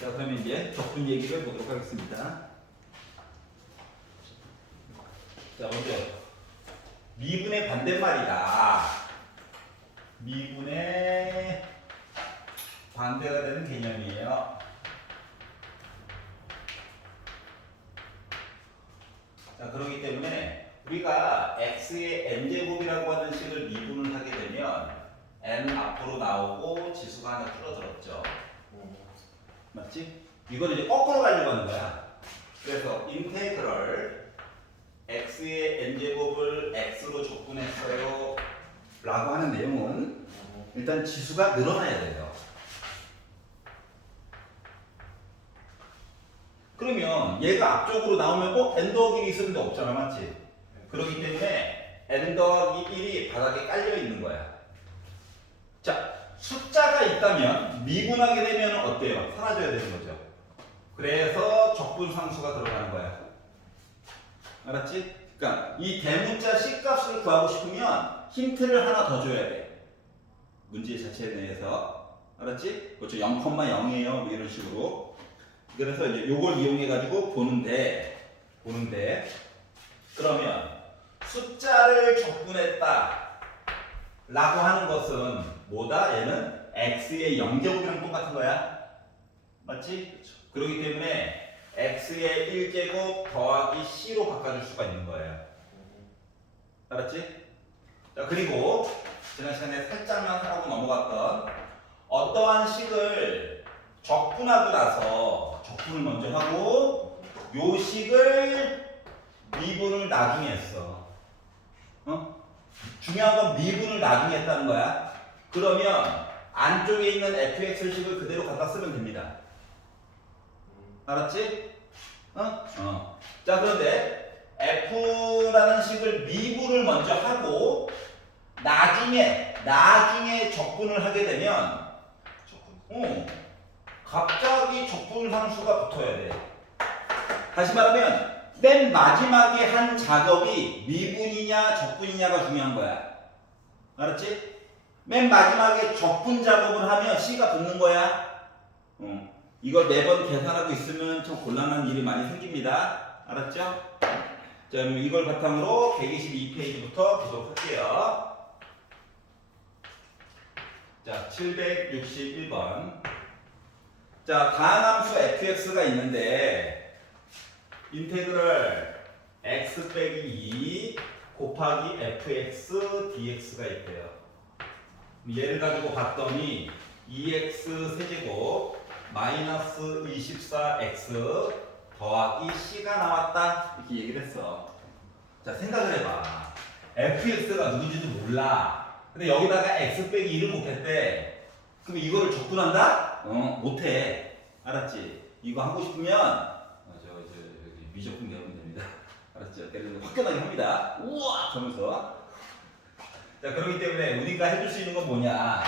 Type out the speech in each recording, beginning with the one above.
자, 그러면 이제 적분 얘기를 보도록 하겠습니다. 자, 먼저 미분의 반대말이다. 미분의 반대가 되는 개념이에요. 자, 그렇기 때문에 우리가 x의 n제곱이라고 하는 식을 미분을 하게 되면 n 앞으로 나오고 지수가 하나 줄어들었죠. 맞지? 이걸 이제 거꾸로 가려고 하는 거야. 그래서 인테그럴 x의 n제곱을 x로 적분했어요 라고 하는 내용은 일단 지수가 늘어나야 돼요. 그러면 얘가 앞쪽으로 나오면 n 더하기 1이 있었는데 없잖아, 맞지? 그렇기 때문에 n 더하기 1이 바닥에 깔려 있는 거야. 자, 숫자가 있다면 미분하게 되면 어때요? 사라져야 되는 거죠. 그래서 적분상수가 들어가는 거야. 알았지? 그러니까 이 대문자 C값을 구하고 싶으면 힌트를 하나 더 줘야 돼. 문제 자체 내에서. 알았지? 그렇죠. 0,0이에요. 뭐 이런 식으로. 그래서 이제 요걸 이용해 가지고 보는데 그러면 숫자를 적분했다 라고 하는 것은 뭐다? 얘는 x의 0제곱이랑 똑같은 거야. 맞지? 그렇죠. 그렇기 때문에 x의 1제곱 더하기 c로 바꿔줄 수가 있는 거예요. 알았지? 자, 그리고 지난 시간에 살짝만 하고 넘어갔던 어떠한 식을 적분하고 나서 적분을 먼저 하고 요 식을 미분을 나중에 했어. 중요한 건 미분을 나중에 했다는 거야. 그러면 안쪽에 있는 fx식을 그대로 갖다 쓰면 됩니다. 알았지? 자, 그런데 f라는 식을 미분을 먼저 하고 나중에 적분을 하게 되면 갑자기 적분상수가 붙어야 돼. 다시 말하면 맨 마지막에 한 작업이 미분이냐 적분이냐가 중요한 거야. 알았지? 맨 마지막에 적분 작업을 하면 C가 붙는 거야. 이걸 매번 계산하고 있으면 좀 곤란한 일이 많이 생깁니다. 알았죠? 자, 그럼 이걸 바탕으로 122페이지부터 계속 할게요. 자, 761번. 자, 가함수 fx가 있는데 인테그럴 x 빼기 2 곱하기 fx dx가 있대요. 얘를 가지고 봤더니 2x 세제곱 마이너스 24x 더하기 c가 나왔다 이렇게 얘기를 했어. 자, 생각을 해봐. fx가 누군지도 몰라. 근데 여기다가 x 빼기 2를 곱했대. 그럼 이거를 적분한다? 못해. 알았지? 이거 하고 싶으면 여기 미적분 배우면 됩니다. 알았죠? 때리는 화끈하게 합니다. 우와! 하면서. 자, 그렇기 때문에 우리가 해줄 수 있는 건 뭐냐?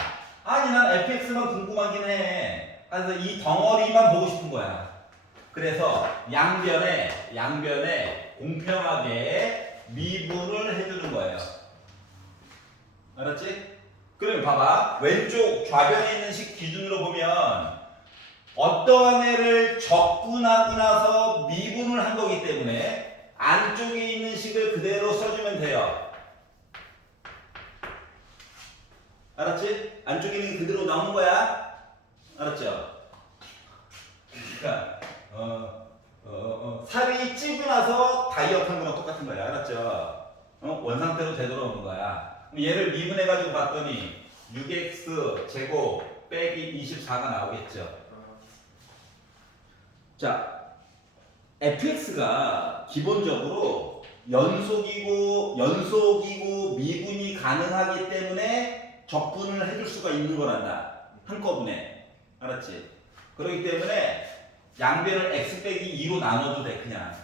아니, 난 fx만 궁금하긴 해. 그래서 이 덩어리만 보고 싶은 거야. 그래서 양변에 공평하게 미분을 해주는 거예요. 알았지? 그러면 봐봐. 왼쪽 좌변에 있는 식 기준으로 보면 어떠한 애를 적분하고 나서 미분을 한 거기 때문에 안쪽에 있는 식을 그대로 써주면 돼요. 알았지? 안쪽에 있는 게 그대로 나오는 거야. 알았죠? 그러니까 살이 찌고 나서 다이어트 한 거랑 똑같은 거야. 알았죠? 원상태로 되돌아오는 거야. 얘를 미분해가지고 봤더니 6x 제곱 빼기 24가 나오겠죠. 자, fx가 기본적으로 연속이고 미분이 가능하기 때문에 적분을 해줄 수가 있는 거란다. 한꺼번에. 알았지? 그렇기 때문에 양변을 x 빼기 2로 나눠도 돼, 그냥.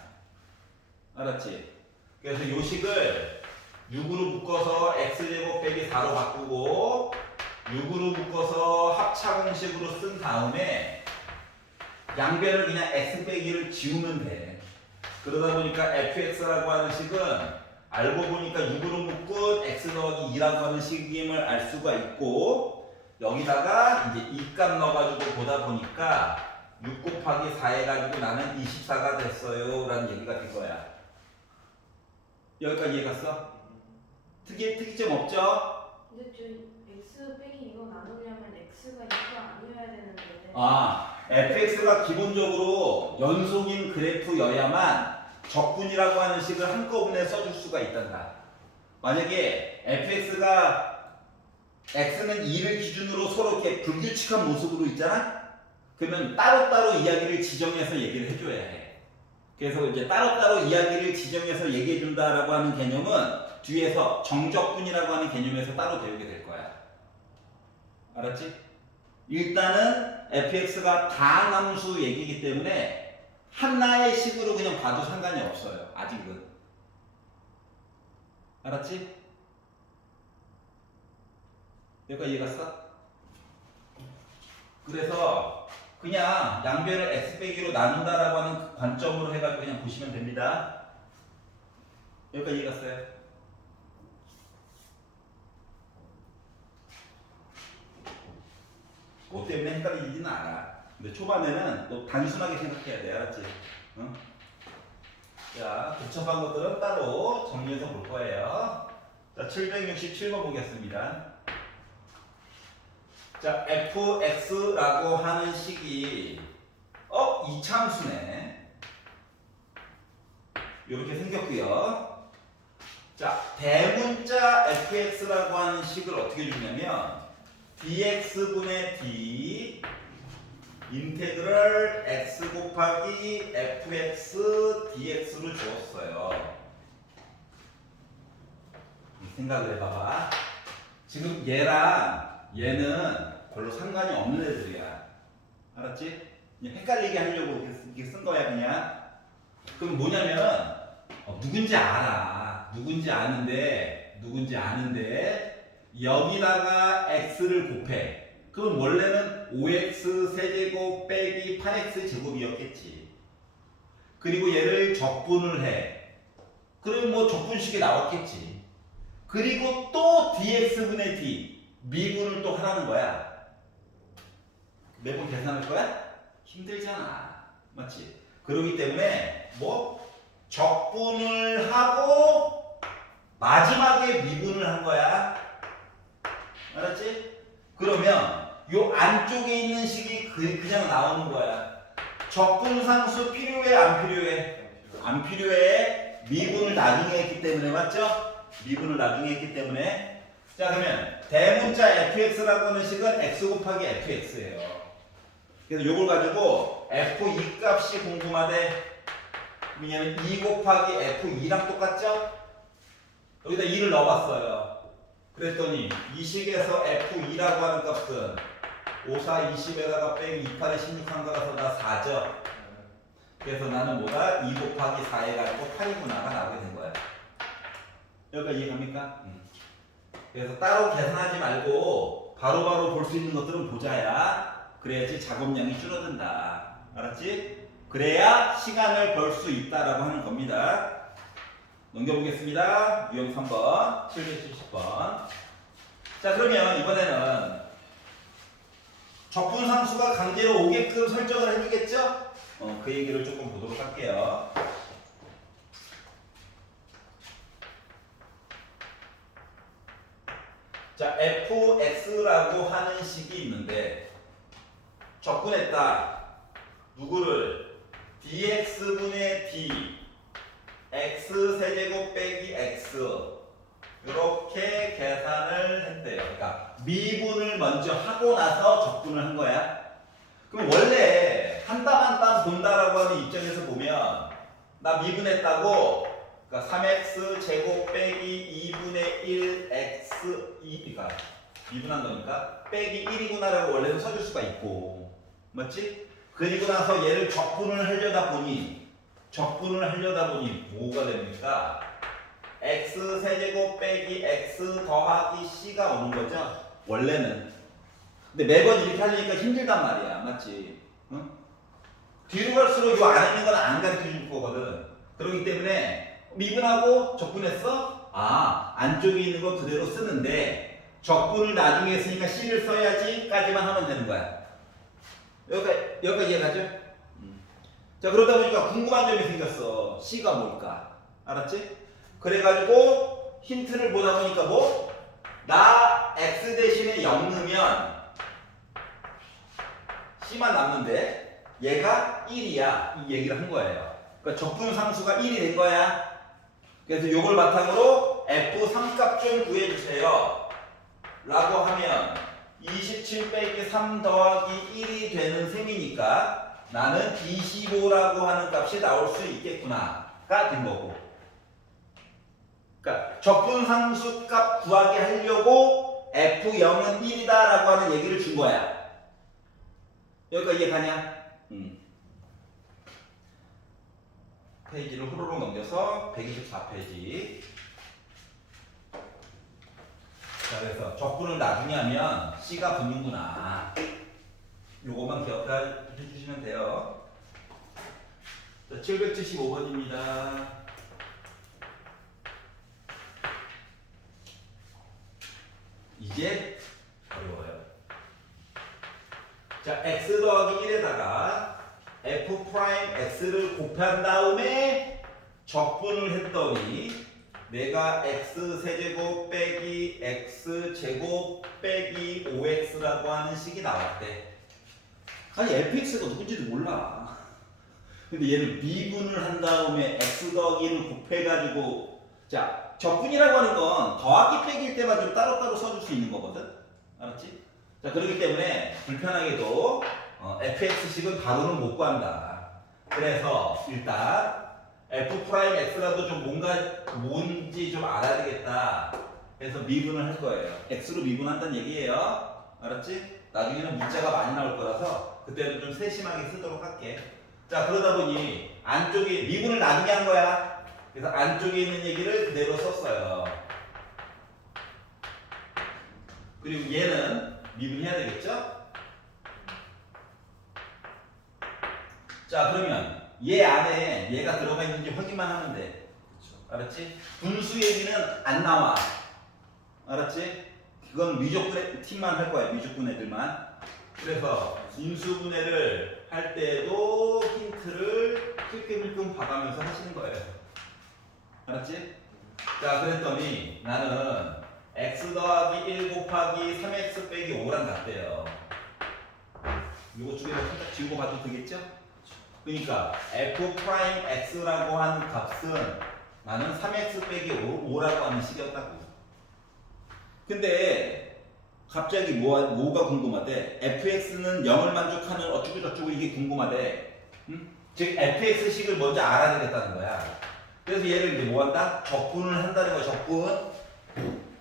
알았지? 그래서 요 식을 6으로 묶어서 x제곱 빼기 4로 바꾸고 6으로 묶어서 합차공식으로 쓴 다음에 양변을 그냥 x 빼기를 지우면 돼. 그러다 보니까 fx라고 하는 식은 알고 보니까 6으로 묶은 x 더하기 2라고 하는 식임을 알 수가 있고 여기다가 이제 이 값 넣어가지고 보다 보니까 6 곱하기 4 해가지고 나는 24가 됐어요 라는 얘기가 된 거야. 여기까지 이해갔어? 특이점 없죠? 근데 저 x 빼기 이거 나누려면 x가 2가 아니어야 되는데. fx가 기본적으로 연속인 그래프여야만 적분이라고 하는 식을 한꺼번에 써줄 수가 있단다. 만약에 fx가 x는 2를 기준으로 서로 이렇게 불규칙한 모습으로 있잖아? 그러면 따로따로 이야기를 지정해서 얘기를 해줘야 해. 그래서 이제 따로따로 이야기를 지정해서 얘기해준다라고 하는 개념은 뒤에서 정적분이라고 하는 개념에서 따로 배우게 될 거야. 알았지? 일단은 fx가 다함수 얘기이기 때문에 하나의 식으로 그냥 봐도 상관이 없어요. 아직은. 알았지? 여기까지 이해갔어? 그래서 그냥 양변을 x 빼기로 나눈다라고 하는 관점으로 해가지고 그냥 보시면 됩니다. 여기까지 이해갔어요? 뭐 때문에 헷갈리지는 않아. 근데 초반에는 너 단순하게 생각해야 돼. 알았지? 응? 자, 복잡한 것들은 따로 정리해서 볼 거예요. 자, 767번 보겠습니다. 자, fx라고 하는 식이 이차함수네. 이렇게 생겼고요. 자, 대문자 fx라고 하는 식을 어떻게 주냐면 dx분의 d 인테그럴 x 곱하기 fx dx로 주었어요. 생각을 해봐봐. 지금 얘랑 얘는 별로 상관이 없는 애들이야. 알았지? 그냥 헷갈리게 하려고 이렇게 쓴 거야 그냥. 그럼 뭐냐면 누군지 알아. 누군지 아는데 여기다가 x를 곱해. 그럼 원래는 5x 세제곱 빼기 8x 제곱이었겠지. 그리고 얘를 적분을 해. 그러면 뭐 적분식이 나왔겠지. 그리고 또 dx분의 d 미분을 또 하라는 거야. 매번 계산할 거야? 힘들잖아. 맞지? 그러기 때문에 뭐 적분을 하고 마지막에 미분을 한 거야. 알았지? 그러면 요 안쪽에 있는 식이 그냥 나오는 거야. 적분상수 필요해 안 필요해? 안 필요해. 미분을 나중에 했기 때문에. 맞죠? 미분을 나중에 했기 때문에. 자, 그러면 대문자 fx라고 하는 식은 x 곱하기 fx예요. 그래서 요걸 가지고 f2 값이 궁금하대. 그러면 2 곱하기 f2랑 똑같죠? 여기다 2를 넣어봤어요. 그랬더니 이 식에서 f2라고 하는 값은 5, 4, 20에다가 빼기 2, 8에 16한 거라서 나 4죠. 그래서 나는 뭐다? 2 곱하기 4 해가지고 8이구나가 나오게 된 거야. 여기까지 이해갑니까? 그래서 따로 계산하지 말고 바로바로 볼 수 있는 것들은 보자야. 그래야지 작업량이 줄어든다. 알았지? 그래야 시간을 벌 수 있다라고 하는 겁니다. 넘겨보겠습니다. 유형 3번, 770번. 자, 그러면 이번에는 적분상수가 강제로 오게끔 설정을 해주겠죠? 그 얘기를 조금 보도록 할게요. 자, fx라고 하는 식이 있는데 적분했다. 누구를? dx분의 d x 세제곱 빼기 x 이렇게 계산을 했대요. 그러니까 미분을 먼저 하고 나서 적분을 한 거야. 그럼 원래 한 땀 한 땀 본다라고 하는 입장에서 보면 나 미분했다고 그러니까 3x 제곱 빼기 2분의 1x 2가 미분한 거니까 빼기 1이구나라고 원래는 써줄 수가 있고. 맞지? 그리고 나서 얘를 적분을 하려다 보니 뭐가 됩니까? x 세제곱 빼기 x 더하기 c가 오는 거죠? 원래는. 근데 매번 이렇게 하려니까 힘들단 말이야. 맞지? 응? 뒤로 갈수록 이 안에 있는 건 안 가르쳐 줄 거거든. 그렇기 때문에 미분하고 적분했어? 안쪽에 있는 거 그대로 쓰는데 적분을 나중에 했으니까 c를 써야지 까지만 하면 되는 거야. 여기까지 이해가죠? 자, 그러다 보니까 궁금한 점이 생겼어. C가 뭘까? 알았지? 그래가지고 힌트를 보다 보니까 뭐? 나 X 대신에 0 넣으면 C만 남는데 얘가 1이야. 이 얘기를 한 거예요. 그러니까 적분상수가 1이 된 거야. 그래서 요걸 바탕으로 F3 값 좀 구해주세요. 라고 하면 27 빼기 3 더하기 1이 되는 셈이니까 나는 25라고 하는 값이 나올 수 있겠구나가 된 거고. 그러니까 적분상수 값 구하게 하려고 F0은 1이다 라고 하는 얘기를 준 거야. 여기까지 이해가냐? 페이지를 후루룩 넘겨서 124페이지. 자, 그래서 적분을 나중에 하면 C가 붙는구나. 요것만 기억해 주시면 돼요. 자, 775번입니다. 이제 어려워요. 자, x 더하기 1에다가 f 프라임 x를 곱한 다음에 적분을 했더니 내가 x 세제곱 빼기 x 제곱 빼기 5x라고 하는 식이 나왔대. 아니 fx가 누군지도 몰라. 근데 얘를 미분을 한 다음에 x 더하기 1을 곱해가지고 자 적분이라고 하는 건 더하기 빼기일 때만 좀 따로따로 써줄 수 있는 거거든. 알았지? 자 그렇기 때문에 불편하게도 fx식은 바로는 못 구한다. 그래서 일단 f 프라임 x라도 좀 뭔지 좀 알아야 되겠다. 그래서 미분을 할 거예요. x로 미분한다는 얘기예요. 알았지? 나중에는 문자가 많이 나올 거라서 그때는 좀 세심하게 쓰도록 할게. 자 그러다 보니 안쪽에 미분을 나중에 한 거야. 그래서 안쪽에 있는 얘기를 그대로 썼어요. 그리고 얘는 미분해야 되겠죠? 자 그러면 얘 안에 얘가 들어가 있는지 확인만 하면 돼. 알았지? 분수 얘기는 안 나와. 알았지? 그건 미적분 팀만 할 거야. 미적분 애들만. 그래서 인수분해를 할 때도 힌트를 힐끔힐끔 봐가면서 하시는 거예요. 알았지? 자 그랬더니 나는 x 더하기 1 곱하기 3x 빼기 5랑 같대요. 이거 두 개를 살짝 지우고 봐도 되겠죠? 그러니까 f 프라임 x라고 하는 값은 나는 3x 빼기 5라고 하는 식이었다고. 근데 갑자기 뭐가 궁금하대? fx는 0을 만족하는 어쩌고 저쩌고 이게 궁금하대. 응? 즉 fx식을 먼저 알아야 되겠다는 거야. 그래서 얘를 이제 뭐한다? 적분을 한다는 거야. 적분.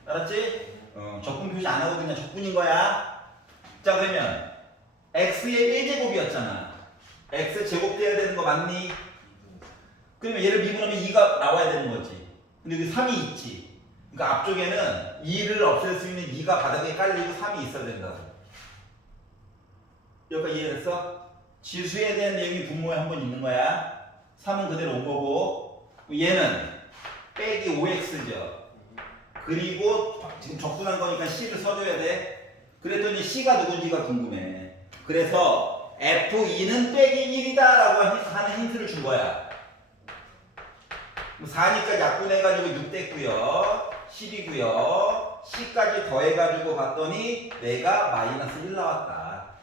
알았지? 적분 표시 안 하고 그냥 적분인 거야. 자 그러면 x의 1제곱이었잖아. x 제곱돼야 되는 거 맞니? 그러면 얘를 미분하면 2가 나와야 되는 거지. 근데 여기 3이 있지. 그러니까 앞쪽에는 2를 없앨 수 있는 2가 바닥에 깔리고 3이 있어야 된다고. 여기까지 이해됐어? 지수에 대한 내용이 분모에 한 번 있는 거야. 3은 그대로 온 거고 얘는 빼기 5x죠. 그리고 지금 적분한 거니까 C를 써줘야 돼. 그랬더니 C가 누군지가 궁금해. 그래서 F2는 빼기 1이다 라고 하는 힌트를 준 거야. 4니까 약분해가지고 6 됐고요. 10이고요. C까지 더해가지고 봤더니 내가 마이너스 1 나왔다.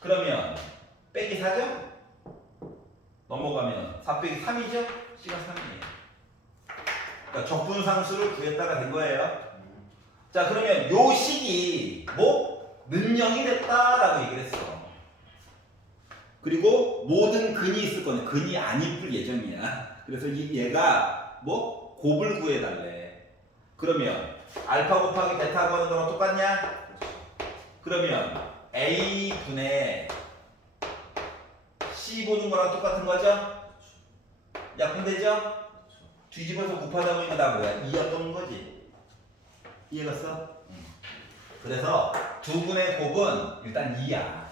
그러면 빼기 4죠? 넘어가면 4 빼기 3이죠? C가 3이에요. 그러니까 적분상수를 구했다가 된 거예요. 자 그러면 요 식이 뭐? 는영이 됐다라고 얘기를 했어. 그리고 모든 근이 있을 거네. 근이 안 이쁠 예정이야. 그래서 얘가 뭐? 곱을 구해달래. 그러면 알파 곱하기 베타 구하는 거랑 똑같냐? 그러면 A분의 C 보는 거랑 똑같은 거죠? 약분되죠? 뒤집어서 곱하다 보니까 나 뭐야? 2가 떠는 거지. 이해갔어? 그래서 두 분의 곱은 일단 2야.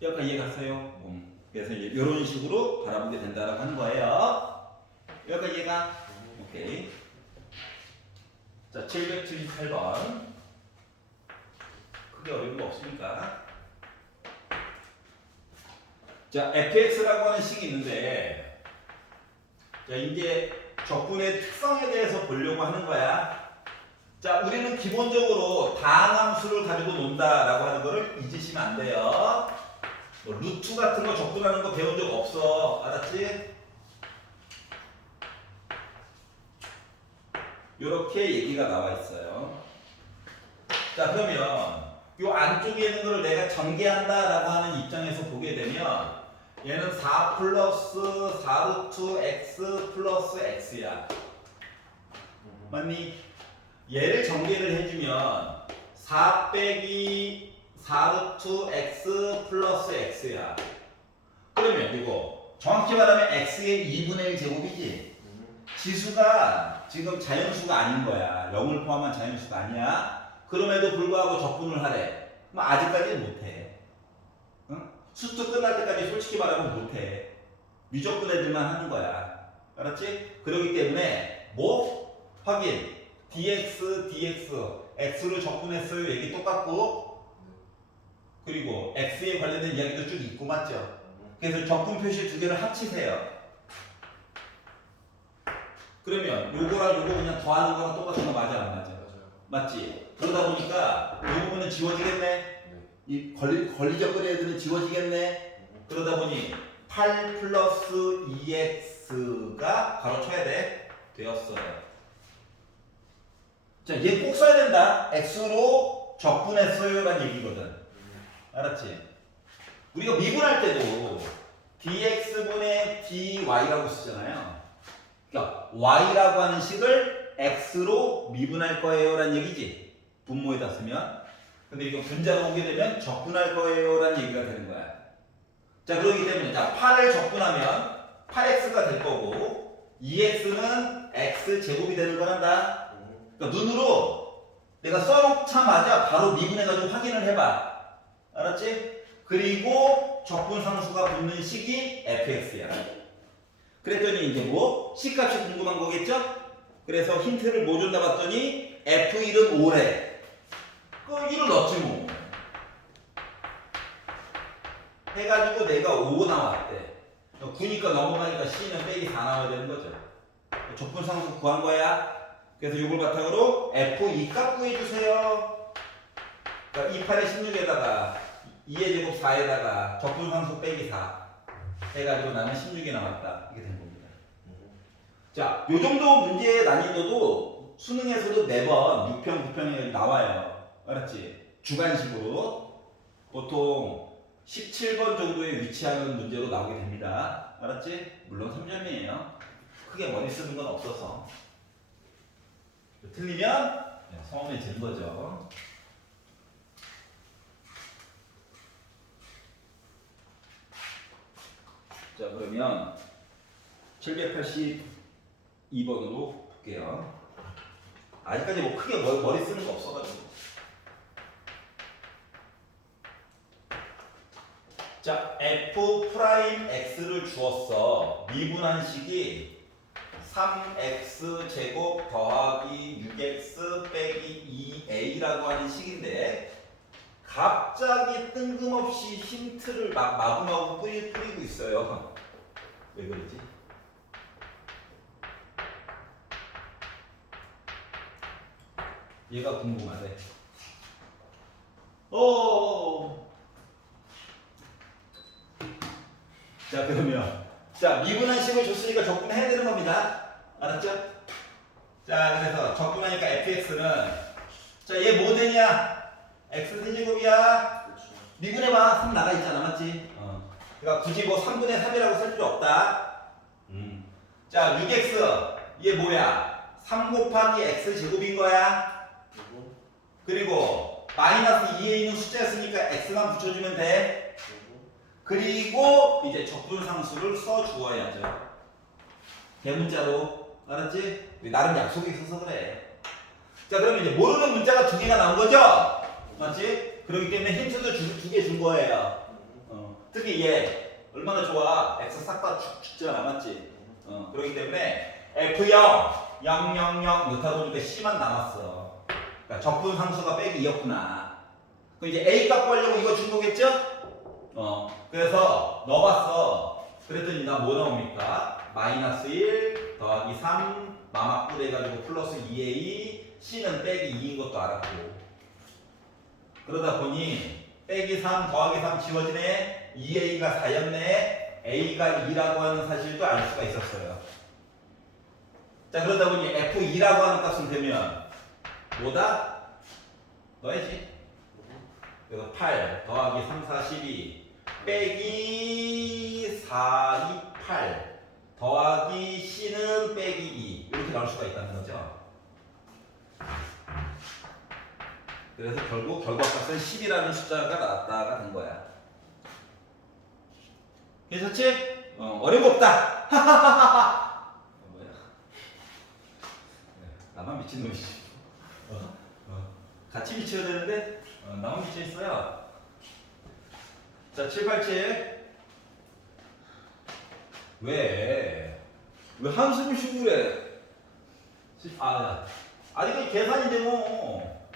여기까지 이해갔어요? 그래서 이런 식으로 바라보게 된다라고 하는 거예요. 여기까지 이해가? 오케이. 자, 778번. 크게 어려운 거 없으니까. 자, fx라고 하는 식이 있는데, 자, 이제 적분의 특성에 대해서 보려고 하는 거야. 자, 우리는 기본적으로 다항함수를 가지고 논다라고 하는 거를 잊으시면 안 돼요. 뭐 루트 같은 거 적분하는 거 배운 적 없어. 알았지? 이렇게 얘기가 나와 있어요. 자, 그러면 이 안쪽에 있는 거를 내가 전개한다라고 하는 입장에서 보게 되면 얘는 4 플러스 4루트 x 플러스 x야. 맞니? 얘를 전개를 해주면 4 빼기 4루트 x 플러스 x야. 그러면 이거 정확히 말하면 x의 2분의 1 제곱이지? 지수가 지금 자연수가 아닌 거야. 0을 포함한 자연수가 아니야. 그럼에도 불구하고 적분을 하래. 뭐 아직까지는 못해. 응? 수트 끝날 때까지 솔직히 말하면 못해. 미적분 애들만 하는 거야. 알았지? 그렇기 때문에 뭐? 확인. dx, x로 적분했어요. 얘기 똑같고. 그리고 x에 관련된 이야기도 쭉 있고 맞죠? 그래서 적분 표시 두 개를 합치세요. 그러면 요거랑 요거 그냥 더하는 거랑 똑같은 거 맞아 안 맞아? 맞지? 그러다 보니까 이 부분은 지워지겠네. 네. 이 걸리적거리는 애들은 지워지겠네. 그러다 보니 8 플러스 2x가 바로 쳐야 돼. 되었어요. 자, 얘 꼭 써야 된다. x로 적분했어요 라는 얘기거든. 알았지? 우리가 미분할 때도 dx분의 dy라고 쓰잖아요. 그러니까 y라고 하는 식을 x로 미분할 거예요 라는 얘기지. 분모에다 쓰면. 근데 이거 분자로 오게 되면 적분할 거예요 라는 얘기가 되는 거야. 자, 그렇기 때문에 자 8을 적분하면 8x가 될 거고 2x는 x 제곱이 되는 거란다. 그러니까 눈으로 내가 써놓자마자 바로 미분해가지고 확인을 해봐. 알았지? 그리고 적분상수가 붙는 식이 fx야. 그랬더니 이제 뭐? C값이 궁금한 거겠죠? 그래서 힌트를 뭐 줬나 봤더니 F1은 5래. 그 1을 넣지 뭐. 해가지고 내가 5 나왔대. 9니까 넘어가니까 C는 빼기 4 나와야 되는 거죠. 적분상수 구한 거야. 그래서 이걸 바탕으로 F2 값 구해주세요. 그러니까 2, 8에 16에다가 2의 제곱 4에다가 적분상수 빼기 4 해가지고 나는 16이 나왔다. 이게 된 겁니다. 자, 요 정도 문제의 난이도도 수능에서도 매번 6평, 9평에 나와요. 알았지? 주관식으로 보통 17번 정도에 위치하는 문제로 나오게 됩니다. 알았지? 물론 3점이에요. 크게 머리 쓰는 건 없어서. 틀리면 서운해지는 거죠. 자, 그러면 782번으로 볼게요. 아직까지 뭐 크게 머리 쓰는 거 없어가지고. 자, f 프라임 x를 주었어. 미분한 식이 3x 제곱 더하기 6x 빼기 2a라고 하는 식인데 갑자기 뜬금없이 힌트를 막 마구마구 뿌리고 있어요. 왜 그러지? 얘가 궁금하네. 자, 그러면 자, 미분한 식을 줬으니까 적분해야 되는 겁니다. 알았죠? 자, 그래서 적분하니까 fx는 자, 얘 뭐 되냐? x 세제곱이야. 미분해봐. 3 나가 있잖아. 맞지? 그러니까 굳이 뭐 3분의 3이라고 쓸 필요 없다. 자, 6x 얘 뭐야? 3 곱하기 x 제곱인 거야. 그리고 마이너스 2에 있는 숫자였으니까 x만 붙여주면 돼. 그리고 이제 적분상수를 써주어야죠. 대문자로. 알았지? 나름 약속이 있어서 그래. 자, 그러면 이제 모르는 문자가 두 개가 나온 거죠? 맞지? 그렇기 때문에 힌트도 두 개 준 거예요. 특히 얘 얼마나 좋아. x 싹 다 죽잖아. 맞지? 그렇기 때문에 F0 0 0 0 넣다 보니까 C만 남았어. 그러니까 적분상수가 빼기 2였구나. 그럼 이제 A 값 구하려고 이거 준 거겠죠? 그래서 넣어봤어. 그랬더니 나 뭐 나옵니까? 마이너스 1 더하기 3 마마뿔 해가지고 플러스 2a c는 빼기 2인 것도 알았고 그러다 보니 빼기 3 더하기 3 지워지네 2a가 4였네 a가 2라고 하는 사실도 알 수가 있었어요. 자 그러다 보니 f2라고 하는 값은 되면 뭐다? 넣어야지. 그래서 8 더하기 3, 4, 12 빼기 4, 2, 8 더하기 c는 빼기 2 이렇게 나올 수가 있다는 거죠. 그래서 결국 결과값은 10이라는 숫자가 나왔다가 된 거야. 괜찮지? 어려운 거 없다. 뭐야? 나만 미친놈이지. 같이 미쳐야 되는데 나만 미쳐 있어요. 자, 787. 왜 한숨을 쉬고 그래? 이거 계산인데 뭐.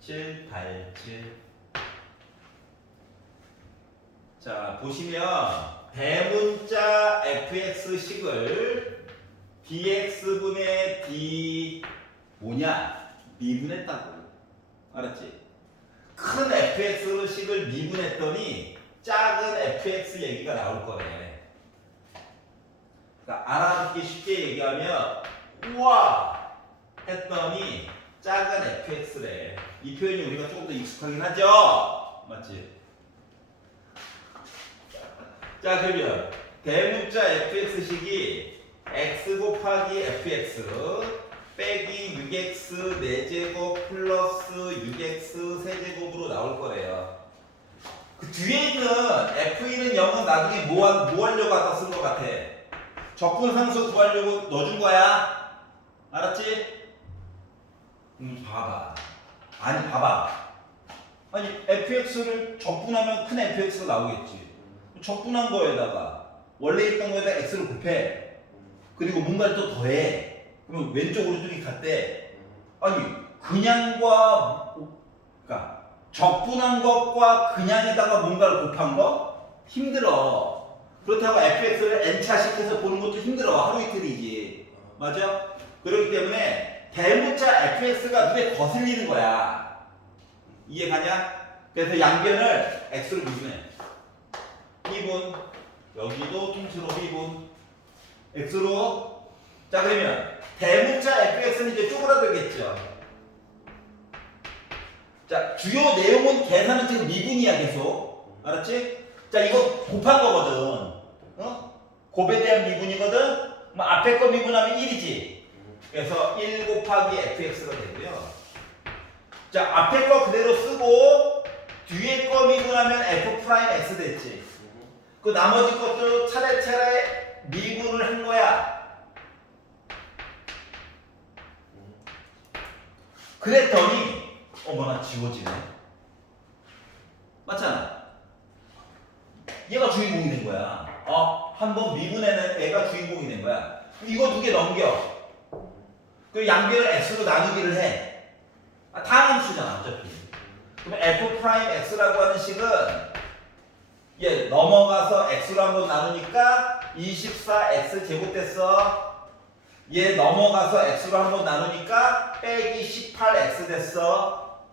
7, 8, 7. 자, 보시면 대문자 fx식을 dx분의 d 뭐냐? 미분했다고. 알았지? 큰 fx식을 미분했더니 작은 fx 얘기가 나올 거네. 그러니까 알아듣기 쉽게 얘기하면 우와 했더니 작은 fx래. 이 표현이 우리가 조금 더 익숙하긴 하죠? 맞지? 자 그러면 대문자 fx식이 x 곱하기 fx 빼기 6x 4제곱 플러스 6x 세제곱으로 나올 거래요. 그 뒤에 있는 f1은 0은 나중에 뭐 하려고 하다 쓴 것 같아? 적분상수 구하려고 넣어준 거야. 알았지? 봐봐. 아니 fx를 적분하면 큰 fx가 나오겠지. 적분한 거에다가 원래 있던 거에다 x를 곱해. 그리고 뭔가를 또 더해. 그러면 왼쪽 오른쪽이 같대. 아니 그러니까 적분한 것과 그냥에다가 뭔가를 곱한 거 힘들어. 그렇다고 fx를 n차씩 해서 보는 것도 힘들어. 하루 이틀이지. 맞아? 그렇기 때문에 대문자 fx가 눈에 거슬리는 거야. 이해가냐? 그래서 양변을 x로 미분해. 2분 여기도 통째로 2분 x로. 자 그러면 대문자 fx는 이제 쪼그라들겠죠. 자 주요 내용은 계산은 지금 미분이야 계속. 알았지? 자 이거 곱한 거거든. 곱에 대한 미분이거든. 뭐 앞에 거 미분하면 1이지. 그래서 1 곱하기 fx가 되고요. 자 앞에 거 그대로 쓰고 뒤에 거 미분하면 f'x 됐지. 그 나머지 것도 차례차례 미분을 한 거야. 그랬더니 어머나 지워지네. 맞잖아. 얘가 주인공이 된 거야. 한번 미분해낸 애가 주인공이 된 거야. 이거 두 개 넘겨. 그 양변을 x로 나누기를 해. 다함수잖아 어차피. 그럼 f'x라고 하는 식은 얘 넘어가서 x로 한번 나누니까 24x 제곱 됐어. 얘 넘어가서 x로 한번 나누니까 빼기 18x 됐어.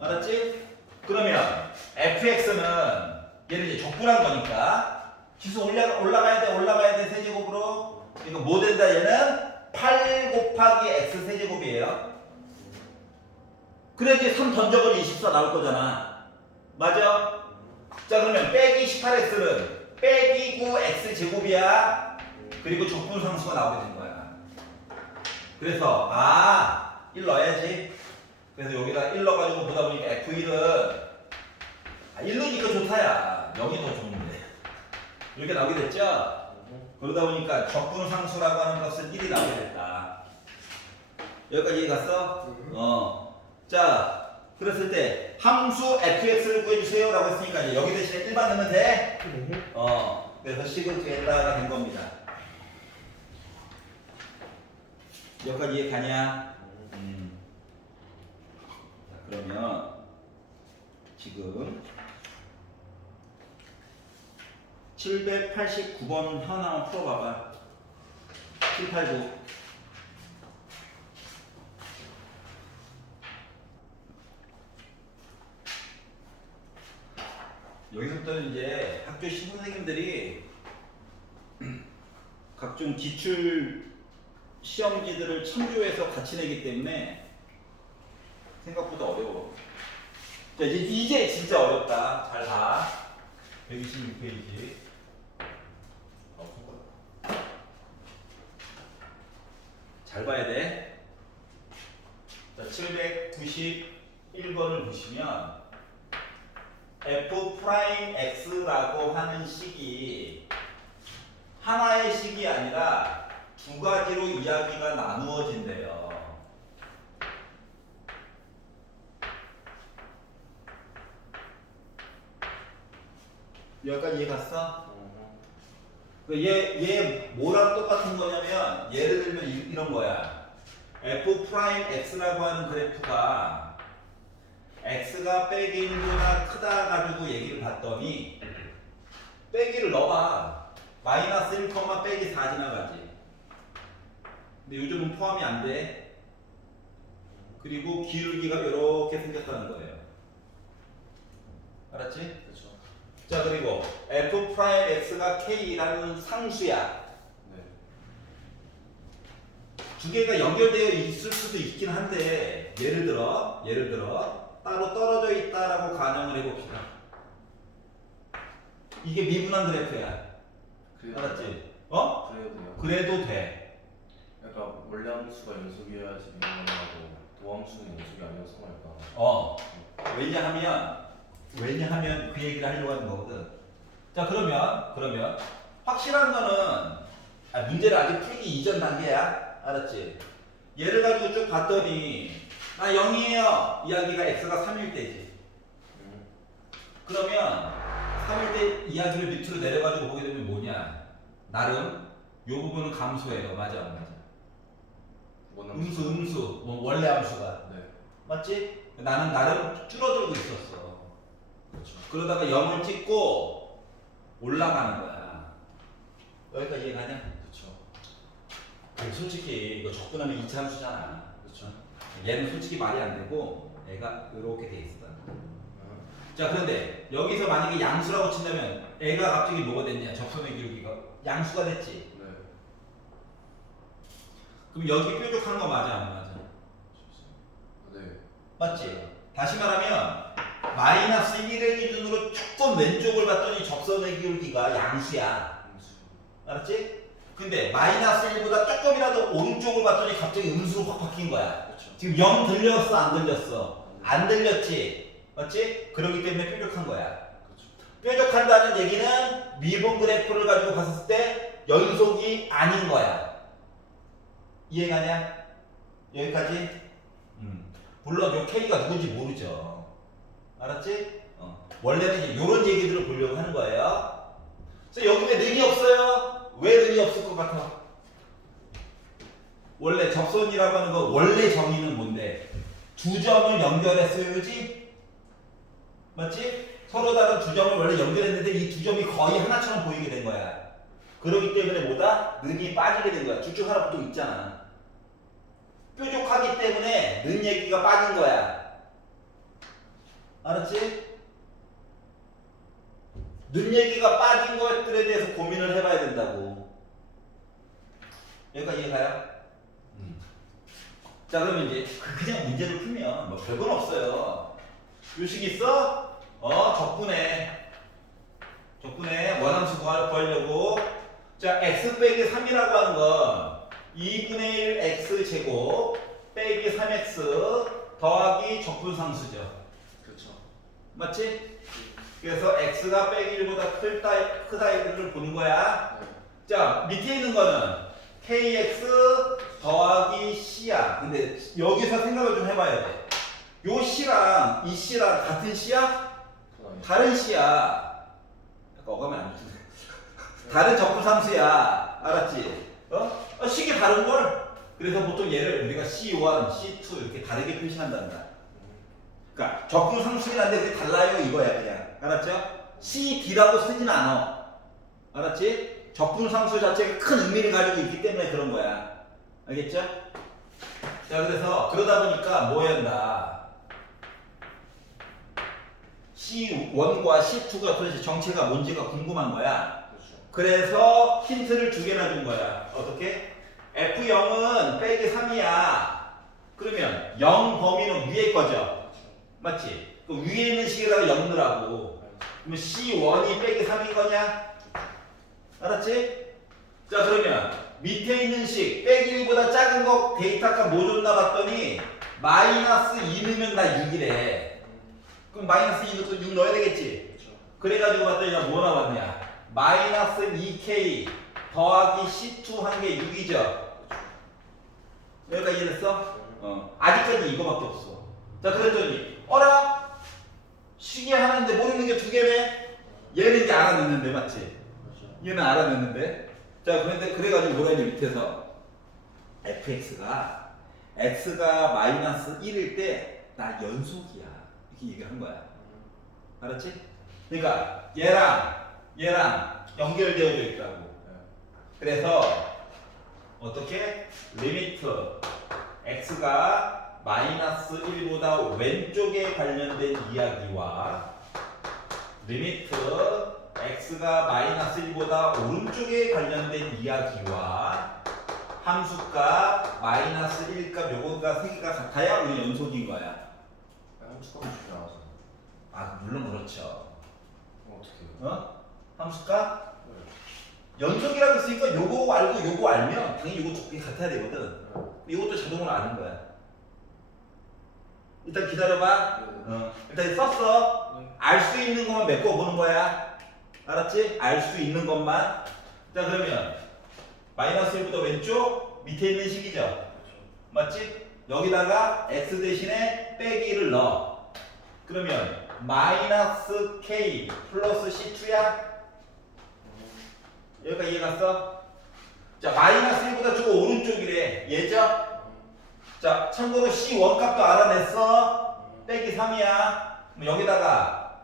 알았지? 그러면 fx는 얘를 이제 적분한 거니까 지수 올라가야 돼 세제곱으로. 이거 뭐 된다 얘는 8 곱하기 x 세제곱이에요. 그래 이제 3 던져버리면 24 나올 거잖아. 맞아? 자 그러면 빼기 18x는 빼기 9x 제곱이야. 그리고 적분상수가 나오게 된 거야. 그래서 1 넣어야지. 그래서 여기다 1 넣어가지고 보다 보니까 f1은 1 넣으니까 좋다야. 0이 더 좋은데 이렇게 나오게 됐죠? 그러다 보니까 적분상수라고 하는 것은 1이 나오게 됐다. 여기까지 이해 갔어? 자 그랬을 때 함수 fx를 구해주세요 라고 했으니까 이제 여기 대신에 1만 넣으면 돼? 그래서 식을 구했다가 된 겁니다. 여기까지 이해 가냐? 자, 그러면 지금 789번 하나만 풀어봐봐. 789. 여기서부터는 이제 학교 선생님들이 각종 기출 시험지들을 참조해서 같이 내기 때문에 생각보다 어려워. 자, 이제 진짜 어렵다. 잘 봐. 126페이지. 잘 봐야 돼. 자, 791번을 보시면 F'X라고 하는 식이 하나의 식이 아니라 두 가지로 이야기가 나누어진대요. 여기까지 이해 갔어? 얘 뭐랑 똑같은 거냐면 예를 들면 이런 거야. F'X라고 하는 그래프가 X가 빼기 1보다 크다 가지고 얘기를 봤더니 빼기를 넣어봐. 마이너스 1, 빼기 4 지나가지. 근데 요즘은 포함이 안 돼. 그리고 기울기가 이렇게 생겼다는 거예요. 알았지? 그렇죠. 자, 그리고 F'X가 K라는 상수야. 네. 두 개가 연결되어 있을 수도 있긴 한데 예를 들어 따로 떨어져 있다라고 가정을 해봅시다. 이게 미분한 그래프야. 그래도 알았지? 어? 그래도 돼요. 그래도 돼. 그러니까 원래 함수가 연속이어야지 미분하고 도함수는 연속이 아니어서 말까. 왜냐하면 그 얘기를 하려고 하는 거거든. 자, 그러면 확실한 거는 문제를 아직 풀기 이전 단계야. 알았지? 얘를 가지고 쭉 봤더니 나 0이에요. 이야기가 x가 3일 때지. 그러면 3일 때 이야기를 밑으로 내려가지고 보게 되면 뭐냐? 나름 요 부분은 감소해요. 맞아. 음수, 뭐 원래 함수가. 네. 맞지? 나는 나름 줄어들고 있었어. 그렇죠. 그러다가 0을 찍고 올라가는 거야. 여기까지 이해가냐? 그렇죠. 아니, 솔직히 이거 적분하면 2차 함수잖아. 그렇죠. 얘는 솔직히 말이 안 되고 애가 이렇게 돼 있어. 자, 그런데 여기서 만약에 양수라고 친다면 애가 갑자기 뭐가 됐냐? 접선의 기울기가 양수가 됐지. 네. 그럼 여기 뾰족한 거 맞아, 안 맞아? 네. 맞지? 다시 말하면 마이너스 1을 기준으로 조금 왼쪽을 봤더니 접선의 기울기가 양수야. 함수. 알았지? 근데 마이너스 1보다 조금이라도 오른쪽을 봤더니 갑자기 음수로 확 바뀐 거야. 그렇죠. 지금 0 들렸어, 안 들렸어? 안 들렸지? 맞지? 그렇기 때문에 뾰족한 거야. 그렇죠. 뾰족한다는 얘기는 미분 그래프를 가지고 봤을 때 연속이 아닌 거야. 이해가냐? 여기까지? 물론 요 K가 누군지 모르죠. 알았지? 원래는 이제 요런 얘기들을 보려고 하는 거예요. 그래서 여기 왜 능이 없어요? 왜 능이 없을 것 같아? 원래 접선이라고 하는 거 원래 정의는 뭔데? 두 점을 연결했어야지? 맞지? 서로 다른 두 점을 원래 연결했는데 이 두 점이 거의 하나처럼 보이게 된 거야. 그렇기 때문에 뭐다? 능이 빠지게 된 거야. 둘 중 하나 보통 있잖아. 뾰족하기 때문에 는 얘기가 빠진 거야. 알았지? 는 얘기가 빠진 것들에 대해서 고민을 해봐야 된다고. 여기까지 이해가요? 자, 그러면 이제 그냥 문제를 풀면 뭐 별건 없어요. 요식 있어? 적분에 원함수 구하려고. 자, x 빼기 3이라고 하는 건 2분의 1 x 제곱 빼기 3x 더하기 적분상수죠. 그렇죠. 맞지? 그래서 x가 빼기 1보다 크다를 보는 거야. 네. 자, 밑에 있는 거는 kx 더하기 c야. 근데 여기서 생각을 좀 해봐야 돼. 요 c랑 이 c랑 같은 c야? 그건 다른 c야. 약간 어감이 안 좋네. 다른 적분상수야. 알았지? 식이 다른 걸. 그래서 보통 얘를 우리가 C1, C2 이렇게 다르게 표시한단다. 그러니까 적분상수긴 한데 그게 달라요 이거야 그냥. 알았죠? CD라고 쓰진 않아. 알았지? 적분상수 자체가 큰 의미를 가지고 있기 때문에 그런 거야. 알겠죠? 자, 그래서 그러다 보니까 뭐 해야 한다? C1과 C2가 도대체 정체가 뭔지가 궁금한 거야. 그렇죠. 그래서 힌트를 두 개나 준 거야. 어떻게? F0은 빼기 3이야. 그러면 0 범위는 위에 거죠. 그렇죠. 맞지? 그 위에 있는 식에다가 0 넣으라고. 그러면 C1이 빼기 3인 거냐? 알았지? 자, 그러면 밑에 있는 식 빼기 1보다 작은 거 데이터가 뭐 줬나 봤더니 마이너스 2 넣으면 나 6이래. 그럼 마이너스 2 넣고 6 넣어야 되겠지? 그렇죠. 그래가지고 봤더니 뭐 나왔냐? 마이너스 2K 더하기 C2 한 게 6이죠? 여기까지 이해됐어? 아직까지 이거밖에 없어. 자, 그랬더니 어라? 식이 하나인데 모르는 게 두 개네? 얘는 이제 알아냈는데 맞지? 그렇죠. 얘는 알아냈는데. 자, 그런데 그래가지고 뭐라 했냐 밑에서 fx가 x가 마이너스 1일 때 나 연속이야 이렇게 얘기를 한 거야. 알았지? 그러니까 얘랑 연결되어져 있다고. 그래서 어떻게? 리미트 x가 마이너스 1보다 왼쪽에 관련된 이야기와 리미트 x가 마이너스 1보다 오른쪽에 관련된 이야기와 함수값 마이너스 1값 요거가 세 개가 같아야 우리 연속인 거야. 함수값이 쉽게 나와서. 아, 물론 그렇죠. 어떻게 해요? 어? 함수값 연속이라고 했으니까 요거 알고 요거 알면 당연히 요거 두 개 같아야 되거든. 이것도 자동으로 아는 거야. 일단 기다려봐. 일단 썼어. 알 수 있는 것만 메꿔보는 거야. 알았지? 알 수 있는 것만. 자, 그러면 마이너스 1보다 왼쪽 밑에 있는 식이죠. 그렇죠. 맞지? 여기다가 x 대신에 빼기 1을 넣어. 그러면 마이너스 k 플러스 c2야. 여기까지 이해 갔어? 자, 마이너스 1보다 저거 오른쪽이래. 얘죠? 자, 참고로 C1 값도 알아냈어. 빼기 3이야. 그럼 여기다가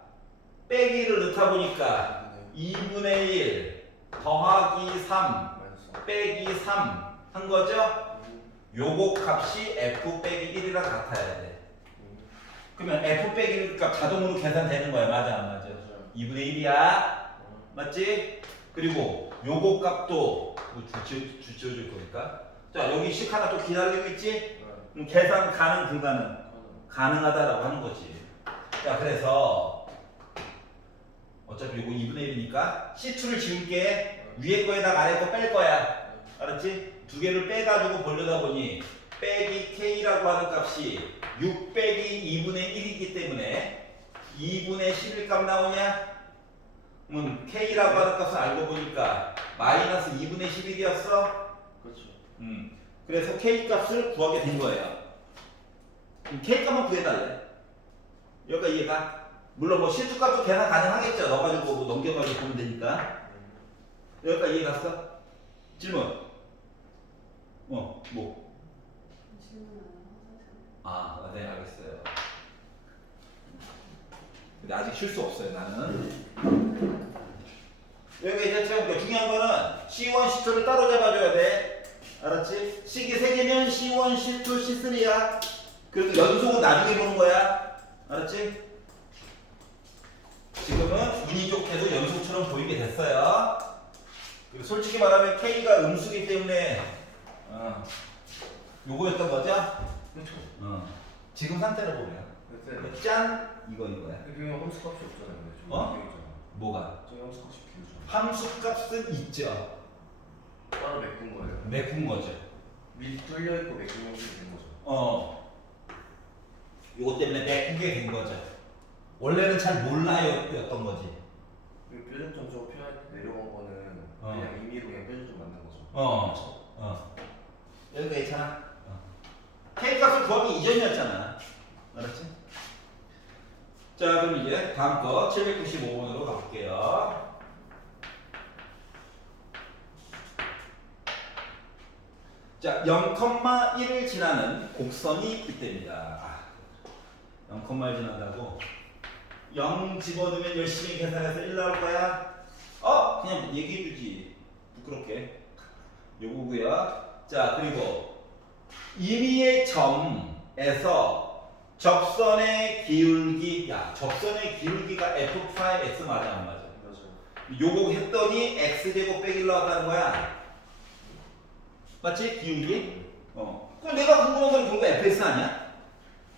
빼기를 넣다 보니까 2분의 1 더하기 3 빼기 3 한 거죠? 요거 값이 f 빼기 1이랑 같아야 돼. 그러면 f 빼기 1 값 자동으로 계산되는 거야. 맞아, 안 맞아? 2분의 1이야. 맞지? 그리고 요거 값도 주쳐줄 거니까. 자, 여기 식 하나 또 기다리고 있지? 그럼 계산 가능, 불가능? 가능하다라고 하는 거지. 자, 그래서 어차피 요거 2분의 1이니까 C2를 지울게. 위에 거에다가 아래 거 뺄 거야. 알았지? 두 개를 빼가지고 보려다 보니 빼기 K라고 하는 값이 6 빼기 2분의 1이기 때문에 2분의 11값 나오냐? K라고 하는 값을 알고 보니까 마이너스 2분의 11이었어. 그렇죠. 그래서 K 값을 구하게 된 거예요. 그럼 K 값만 구해달래. 여기가 이해가? 물론 뭐 실수 값도 계산 가능하겠죠. 넣어가지고 뭐 넘겨가지고 보면 되니까. 여기까지 이해 갔어? 질문. 뭐? 질문 아, 네, 알겠어요. 근데 아직 쉴 수 없어요, 나는. 여기 이제 제가 중요한 거는 C1, C2를 따로 잡아줘야 돼. 알았지? 식이 3개면 C1, C2, C3야. 그리고 연속은 나중에 보는 거야. 알았지? 지금은 운이 좋게도 연속처럼 보이게 됐어요. 그리고 솔직히 말하면 K가 음수기 때문에 요거였던 거죠? 그렇죠. 지금 상태로 보면 근데 짠! 이거인 거야. 여기 함수값이 없잖아요. 근데 저기 어? 비어 있잖아. 뭐가? 저기 함수값이 비어있잖아. 함수값은 있죠. 따로 메꾼 거예요. 메꾼 거죠. 밑 뚫려 있고 메꾼 형식이 된 거죠. 요거 때문에 메꾼 게 된 거죠. 원래는 잘 몰라요 였던 거지. 그 표준점수로 표현 내려온 거는 그냥 임의로 그냥 표준점 만든 거죠. 여기가 있잖아. K 값을 구하기 이전이었잖아. 알았지? 자, 그럼 이제 다음 거 795번으로 가볼게요. 자, 0,1을 지나는 곡선이 이때입니다. 0,1 지난다고 0 집어넣으면 열심히 계산해서 1 나올 거야. 그냥 얘기해주지. 부끄럽게. 요거고요. 자, 그리고 임의의 점에서 접선의 기울기, 야, 접선의 기울기가 f 프라임 x 맞아 안 맞아? 맞아요. 요거 했더니 x제곱 빼기 나왔다는 거야. 맞지? 기울기? 그럼 내가 궁금한 건 결국 fx 아니야?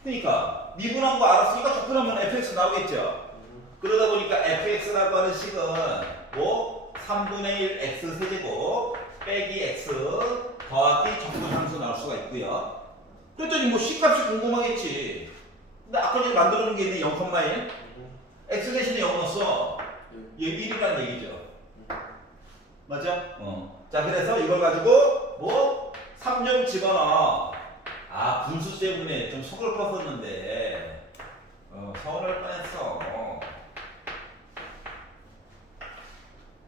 그러니까 미분한 거 알았으니까 접근하면 fx 나오겠죠. 그러다 보니까 fx라고 하는 식은 뭐 3분의 1 x 세제곱 빼기 x 더하기 적분함수 나올 수가 있고요. 그랬더니 뭐 C값이 궁금하겠지. 근데 아까 전에 만들어 놓은 게 있는데 0,1 x 대신에 0 넣었어. 얘 1이라는 얘기죠. 맞아? 자, 그래서 이걸 가지고 뭐 3점 집어넣어. 아, 분수 때문에 좀 속을 뻗었는데 서운할 뻔했어.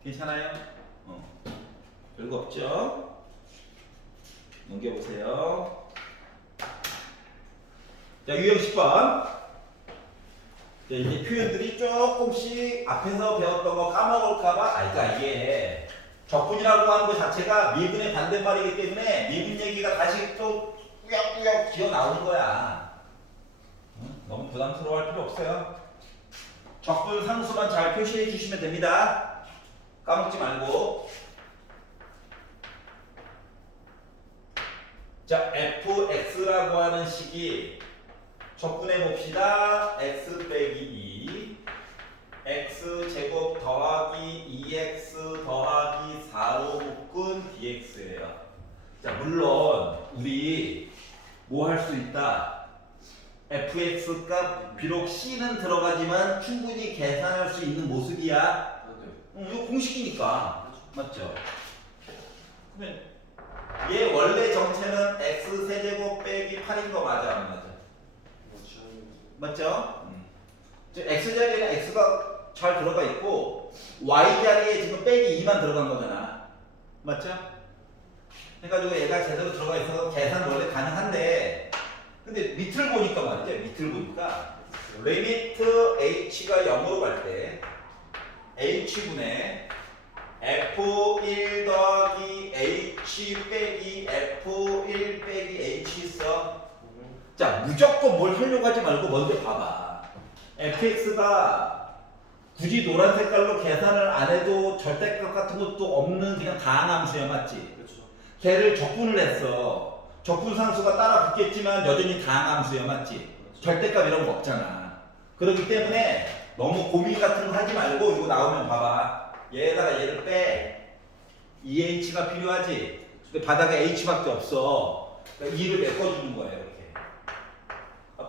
괜찮아요? 별거 없죠? 넘겨보세요. 자, 유형 10번. 자, 이제 표현들이 조금씩 앞에서 배웠던 거 까먹을까봐, 그러니까 이게 적분이라고 하는 것 자체가 미분의 반대말이기 때문에 미분 얘기가 다시 또 꾸역꾸역 기어 나오는 거야. 너무 부담스러워할 필요 없어요. 적분 상수만 잘 표시해 주시면 됩니다. 까먹지 말고. 자, fx라고 하는 식이 적분해 봅시다. x 빼기 2 x 제곱 더하기 2x 더하기 4로 묶은 dx예요. 자, 물론 우리 뭐 할 수 있다. fx 값 비록 c는 들어가지만 충분히 계산할 수 있는 모습이야. 이거 공식이니까. 맞죠? 근데 얘 원래 정체는 x 세제곱 빼기 8인 거 맞아 안 맞아? 맞죠? x 자리에는 x가 잘 들어가 있고 y 자리에 지금 빼기 2만 들어간 거잖아. 맞죠? 해가지고 얘가 제대로 들어가 있어서 계산 원래 가능한데, 근데 밑을 보니까 말이죠. 밑을 보니까 리미트 h가 0으로 갈 때 h분의 f1 더하기 h 빼기 f1 빼기 h 있어. 자, 무조건 뭘 하려고 하지 말고 먼저 봐봐. fx가 굳이 노란 색깔로 계산을 안 해도 절대값 같은 것도 없는 그냥 다항함수야. 맞지? 그렇죠. 걔를 적분을 했어. 적분 상수가 따라 붙겠지만 여전히 다항함수야. 맞지? 절대값 이런 거 없잖아. 그렇기 때문에 너무 고민 같은 거 하지 말고 이거 나오면 봐봐. 얘에다가 얘를 빼. 2h가 필요하지. 근데 바닥에 h밖에 없어. 그러니까 2를 메꿔주는 거예요. 이렇게.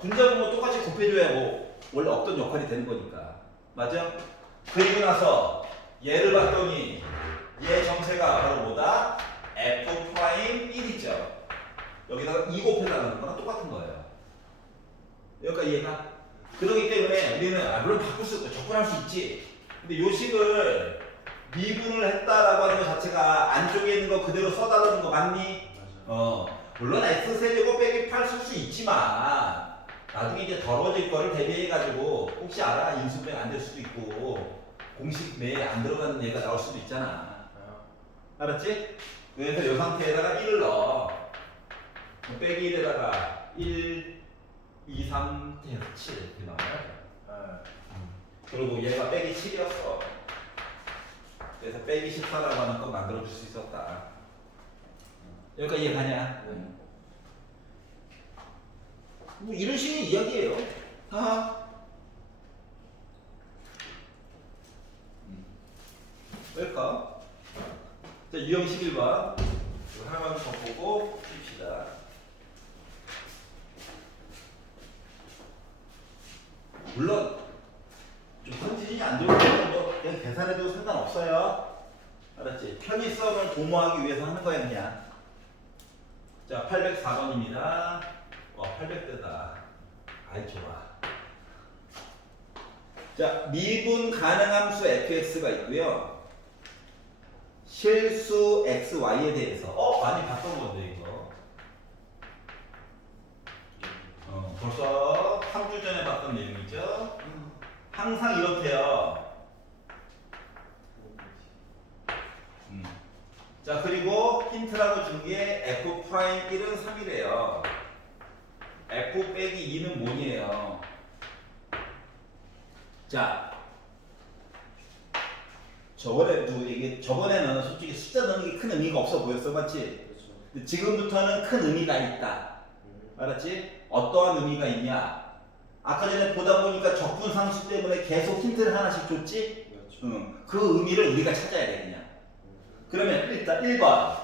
분자분모 똑같이 곱해줘야 뭐 원래 없던 역할이 되는 거니까. 맞아? 그리고 나서 얘를 봤더니 얘 정체가 바로 뭐다? f 프라임 1이죠. 여기다가 2 곱해달라는 거랑 똑같은 거예요. 여기까지 이해가? 그렇기 때문에 우리는 물론 바꿀 수 있고 접근할 수 있지. 근데 요 식을 미분을 했다라고 하는 것 자체가 안쪽에 있는 거 그대로 써달라는 거 맞니? 물론 x세제곱 빼기 8 쓸 수 있지만 나중에 이제 더러워질 거를 대비해가지고 혹시 알아? 인수분해 안 될 수도 있고 공식 내에 안 들어가는 얘가 나올 수도 있잖아. 알았지? 그래서 이 상태에다가 1을 넣어. 빼기 1에다가 1, 2, 3, 7 이렇게 나와요. 그리고 얘가 빼기 7이었어. 그래서 빼기 14라고 하는 거 만들어줄 수 있었다. 여기까지 이해가냐? 뭐 이런 식의 이야기예요. 왜일까? 자, 유형 11번. 이거 하나만 더 보고 핍시다. 물론 좀 컨디션이 안 좋을 때는 뭐 그냥 계산해도 상관없어요. 알았지? 편의성을 도모하기 위해서 하는 거야 그냥. 자, 804번입니다. 와, 800대다. 아이 좋아. 자, 미분 가능함 수 fx가 있고요. 실수 xy에 대해서 많이 봤던 건데 이거. 벌써 3주 전에 봤던 내용이죠. 항상 이렇게요. 자, 그리고 힌트라고 준 게 f 프라임 1은 3이래요. f 빼기 2는 뭐니에요? 자, 저번에는 솔직히 숫자 넣는 게 큰 의미가 없어 보였어, 맞지? 그렇죠. 근데 지금부터는 큰 의미가 있다. 알았지? 어떠한 의미가 있냐? 아까 전에 보다 보니까 적분상수 때문에 계속 힌트를 하나씩 줬지? 그렇죠. 응. 그 의미를 우리가 찾아야 돼, 그냥. 그러면 일단 1번.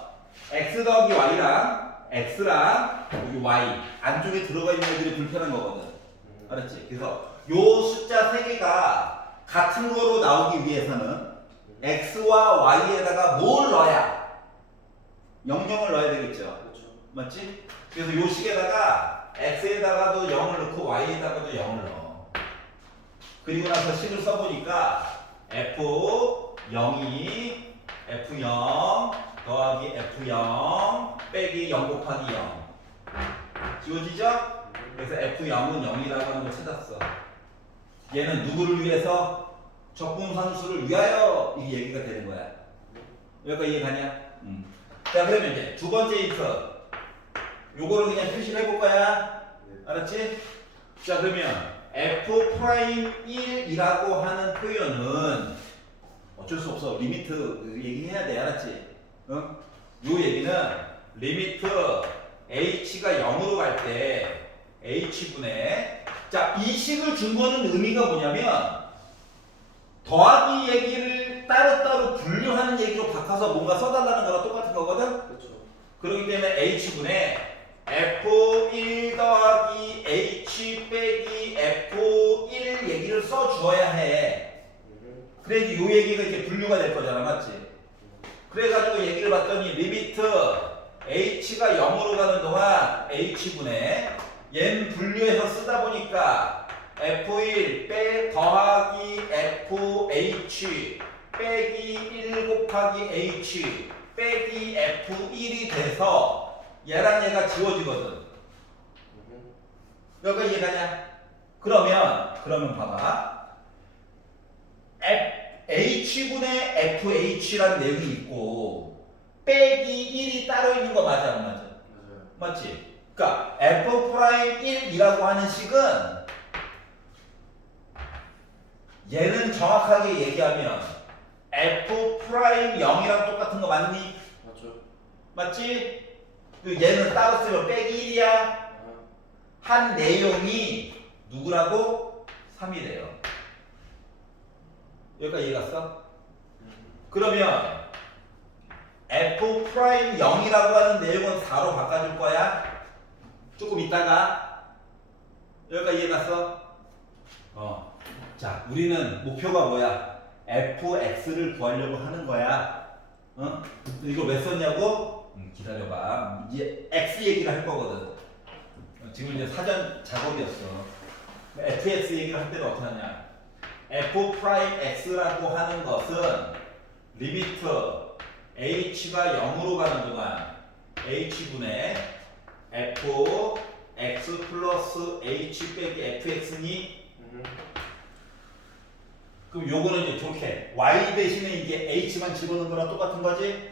x 더하기 y랑 x랑 여기 y 안쪽에 들어가 있는 애들이 불편한 거거든. 알았지? 그래서 요 숫자 3개가 같은 거로 나오기 위해서는 x와 y에다가 뭘 넣어야? 00을 넣어야 되겠죠. 그렇죠. 맞지? 그래서 요 식에다가 x에다가도 0을 넣고 y에다가도 0을 넣어. 그리고 나서 식을 써보니까 f0이 f0 더하기 f0 빼기 0 곱하기 0 지워지죠? 그래서 f0은 0이라고 하는 걸 찾았어. 얘는 누구를 위해서? 적분상수를 위하여 이 얘기가 되는 거야. 여기까지 이해가냐? 자, 그러면 이제 두 번째 힌트. 요거를 그냥 표시를 해볼 거야. 알았지? 자, 그러면 f 프라임 1이라고 하는 표현은 어쩔 수 없어. 리미트 얘기해야 돼. 알았지? 응? 요 얘기는 리미트 h가 0으로 갈 때 h분의 자, 이 식을 준 거는 의미가 뭐냐면 더하기 얘기를 따로따로 분류하는 얘기로 바꿔서 뭔가 써달라는 거랑 똑같은 거거든? 그렇죠. 그렇기 때문에 h분의 f1 더하기 h 빼기 f1 얘기를 써주어야 해. 그래야지 요 얘기가 이렇게 분류가 될 거잖아, 맞지? 그래가지고 얘기를 봤더니 리미트 h가 0으로 가는 동안 h분의 얘는 분류해서 쓰다 보니까 f1 빼 더하기 fh 빼기 1 곱하기 h 빼기 f1이 돼서 얘랑 얘가 지워지거든. 여기가 이해가냐? 그러면 봐봐. h분의 fh라는 내용이 있고 빼기 1이 따로 있는 거 맞아, 안 맞아? 맞아요. 맞지? 그러니까 f 프라임 1이라고 하는 식은 얘는 정확하게 얘기하면 f 프라임 0이랑 똑같은 거 맞니? 맞죠. 맞지? 그 얘는 따로 쓰면 빼기 1이야. 한 내용이 누구라고? 3이래요. 여기까지 이해 갔어? 그러면 f 프라임 0이라고 하는 내용은 4로 바꿔줄 거야. 조금 있다가 여기까지 이해 갔어? 자, 우리는 목표가 뭐야? fx를 구하려고 하는 거야. 이걸 왜 썼냐고? 기다려봐. 이제 x 얘기를 할 거거든. 지금 이제 사전 작업이었어. fx 얘기를 할 때는 어떻게 하냐? f 프라임 x라고 하는 것은 리미트 h가 0으로 가는 동안 h분의 f x 플러스 h 빼기 fx니? 그럼 요거는 이제 좋게 y 대신에 이게 h만 집어넣은 거랑 똑같은 거지?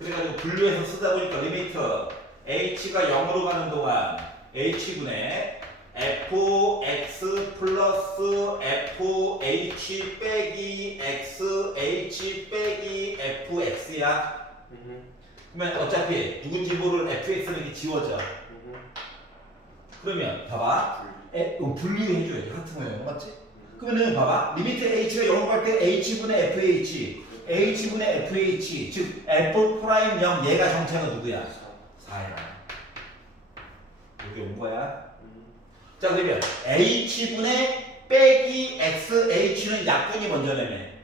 그래가지고 분류해서 쓰다 보니까 리미트 h가 0으로 가는 동안 h분의 fx 플러스 fh 빼기 xh 빼기 fx야. 그러면 어차피 누군지 모를 fx는 이렇게 지워져. 그러면 봐봐. 분류해줘야지. 같은 거예요. 맞지? 그러면은 봐봐. 리미트 h가 0으로 갈 때 h분의 fh h분의 fh 즉 f 프라임 0 얘가 정체가 누구야? 4야. 여기 온 거야. 자, 그러면 h분의 빼기 xh는 약분이 먼저 내네.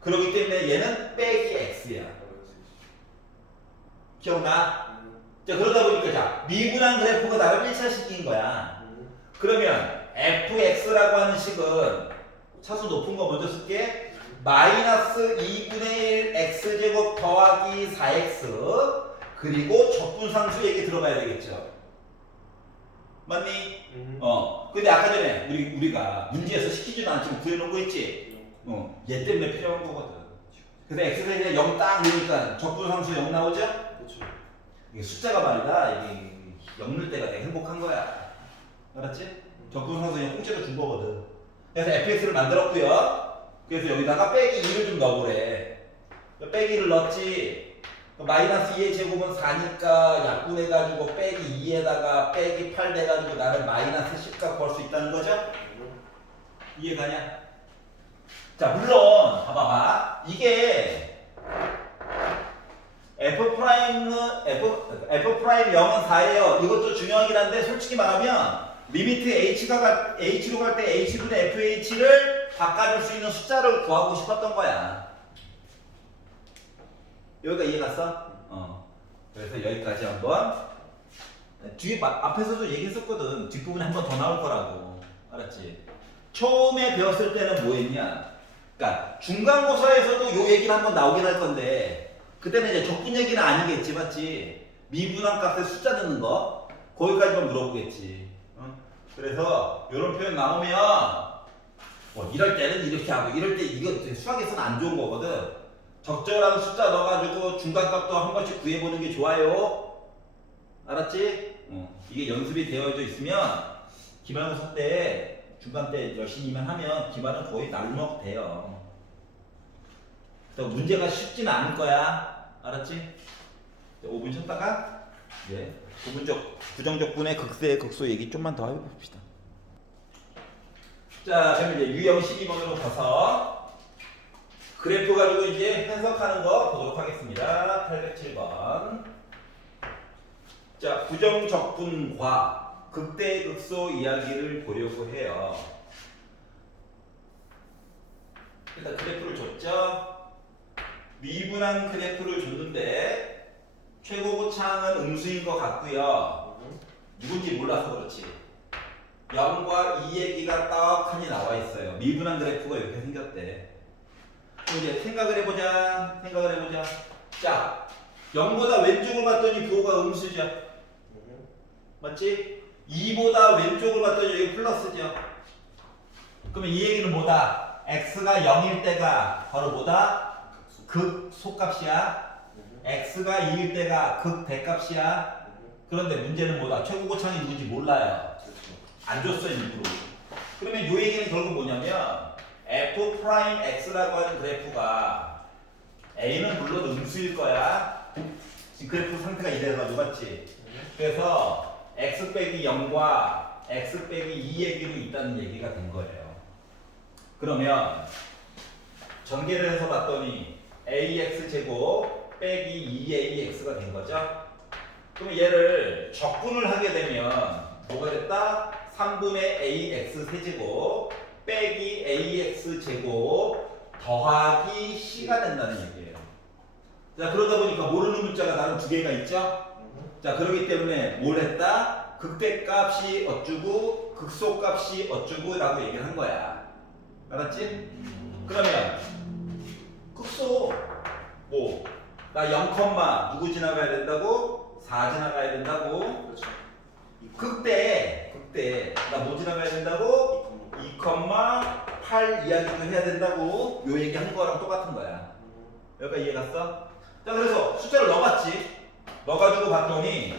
그렇기 때문에 얘는 빼기 x야. 기억나? 자, 그러다 보니까 자, 미분한 그래프가 나를 1차식인 거야. 그러면 fx라고 하는 식은 차수 높은 거 먼저 쓸게. 마이너스 2분의 1 x제곱 더하기 4x 그리고 적분상수 얘기 들어가야 되겠죠. 맞니? 근데 아까 전에 우리가 문제에서 시키지도 않지만 구해놓은 거 있지? 얘 때문에 필요한 거거든. 그래서 x세제가 0 딱 넣으니까 적분상수 0 나오죠? 그렇죠. 이게 숫자가 말이다. 이게 0 넣을 때가 내가 행복한 거야. 알았지? 적분상수 그냥 공짜로 준 거거든. 그래서 fx를 만들었고요. 그래서 여기다가 빼기 2를 좀 넣어보래. 빼기 2를 넣었지. 마이너스 2의 제곱은 4니까 약분해가지고 빼기 2에다가 빼기 8 돼가지고 나를 마이너스 10값 구할 수 있다는 거죠? 이해가냐? 자, 물론 봐봐봐. 이게 f 프라임은 f 프라임 0은 4예요. 이것도 중요하긴 한데 솔직히 말하면 리미트 h로 갈 때 h분의 fh를 바꿔줄 수 있는 숫자를 구하고 싶었던 거야. 여기가 이해 갔어? 그래서 여기까지 한번. 뒤에 앞에서도 얘기했었거든. 뒷부분에 한 번 더 나올 거라고. 알았지? 처음에 배웠을 때는 뭐 했냐? 그러니까 중간고사에서도 요 얘기는 한번 나오긴 할 건데 그때는 이제 적분 얘기는 아니겠지, 맞지? 미분한 값에 숫자 넣는 거 거기까지만 물어보겠지. 그래서 이런 표현 나오면 뭐 이럴 때는 이렇게 하고 이럴 때 이거 수학에서는 안 좋은 거거든. 적절한 숫자 넣어가지고 중간값도 한 번씩 구해보는 게 좋아요. 알았지? 이게 연습이 되어져 있으면 기말고사 때 중간 때 열심히만 하면 기말은 거의 날먹 돼요. 그래서 문제가 쉽지는 않을 거야. 알았지? 5분 쉬었다가 이제 부정적분의 극세 극소 얘기 좀만 더 해봅시다. 자, 그럼 이제 유형 12번으로 가서 그래프 가지고 이제 해석하는 거 보도록 하겠습니다. 807번. 자, 부정적분과 극대극소 이야기를 보려고 해요. 일단 그래프를 줬죠. 미분한 그래프를 줬는데 최고고창은 음수인 것 같고요. 누군지 몰라서 그렇지. 0과 2 얘기가 떡하니 나와 있어요. 미분한 그래프가 이렇게 생겼대. 그럼 이제 생각을 해보자. 자, 0보다 왼쪽을 봤더니 부호가 음수죠. 맞지? 2보다 왼쪽을 봤더니 여기 플러스죠. 그러면 이 얘기는 뭐다? x가 0일 때가 바로 뭐다? 극소값이야. x가 2일 때가 극대값이야. 그런데 문제는 뭐다? 최고고창이 누군지 몰라요. 안 줬어요, 일부러. 그러면 이 얘기는 결국 뭐냐면 f 프라임 x라고 하는 그래프가 a는 물론 음수일 거야. 지금 그래프 상태가 이래가지고 맞지? 그래서 x 빼기 0과 x 빼기 2 얘기로 있다는 얘기가 된 거예요. 그러면 전개를 해서 봤더니 ax 제곱 빼기 2ax가 된 거죠. 그럼 얘를 적분을 하게 되면 뭐가 됐다? 3분의 ax 세제곱 빼기 ax 제곱 더하기 c가 된다는 얘기예요. 자, 그러다 보니까 모르는 문자가 나름 두 개가 있죠. 자, 그렇기 때문에 뭘 했다? 극대값이 어쩌고 극소값이 어쩌고 라고 얘기를 한 거야. 알았지? 그러면 극소 뭐 나 0, 누구 지나가야 된다고? 4 지나가야 된다고? 그렇죠. 극대 나 뭐 지나가야 된다고? 2,8 이야기도 해야 된다고. 요 얘기 한 거랑 똑같은 거야. 여기까지 이해 갔어? 자, 그래서 숫자를 넣어봤지. 넣어가지고 봤더니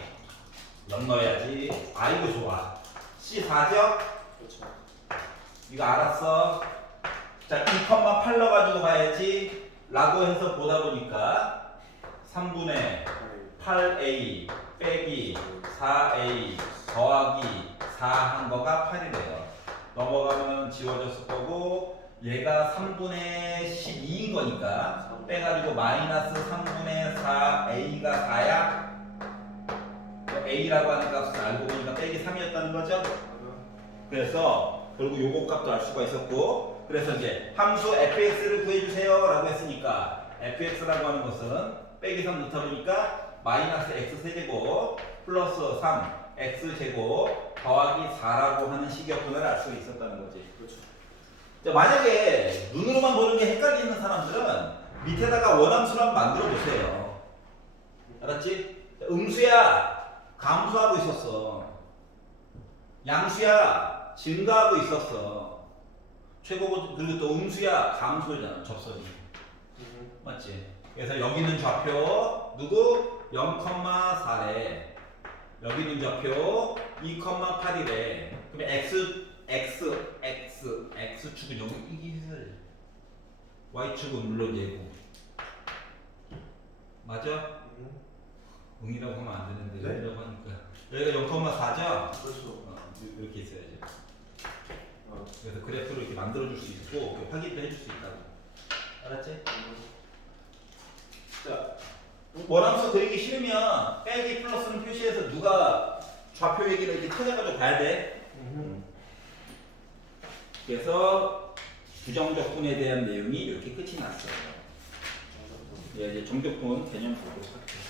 0 넣어야지. 아이고 좋아. C 4죠? 그렇죠. 이거 알았어. 자, 2,8 넣어가지고 봐야지. 라고 해서 보다 보니까 3분의 8a 빼기 4a 더하기 4 한 거가 8이래요. 넘어가면 지워졌을 거고 얘가 3분의 12인 거니까 빼가지고 마이너스 3분의 4a가 4야. a라고 하는 값을 알고 보니까 빼기 3이었다는 거죠. 그래서 결국 요거 값도 알 수가 있었고, 그래서 이제 함수 fx를 구해주세요 라고 했으니까 fx라고 하는 것은 빼기 3 넣다 보니까 마이너스 x 세제곱 플러스 3 x 제곱 더하기 4라고 하는 식이었구나를 알 수가 있었다는 거지. 그렇죠. 자, 만약에 눈으로만 보는 게 헷갈리는 사람들은 밑에다가 원함수를 만들어 보세요. 알았지? 음수야 감소하고 있었어. 양수야 증가하고 있었어. 최고 그리고 또 음수야 감소잖아. 접선이. 맞지? 그래서 여기는 좌표 누구? 0,4래. 여기는 좌표 2,8이래. 그러면 x축은 여기 이기를 y축은 물론 얘고. 맞아? 응이라고 하면 안 되는데 네? 응이라고 하니까 여기가 0,4죠? 그렇죠. 이렇게 있어야지. 어. 그래서 그래프를 이렇게 만들어줄 수 있고 확인도 해줄 수 있다고. 알았지? 자, 원함수 그리기 싫으면 빼기 플러스는 표시해서 누가 좌표 얘기를 이렇게 찾아가지고 봐야 돼. 그래서 부정적분에 대한 내용이 이렇게 끝이 났어요. 예, 이제 정적분 개념 보도록 할게요.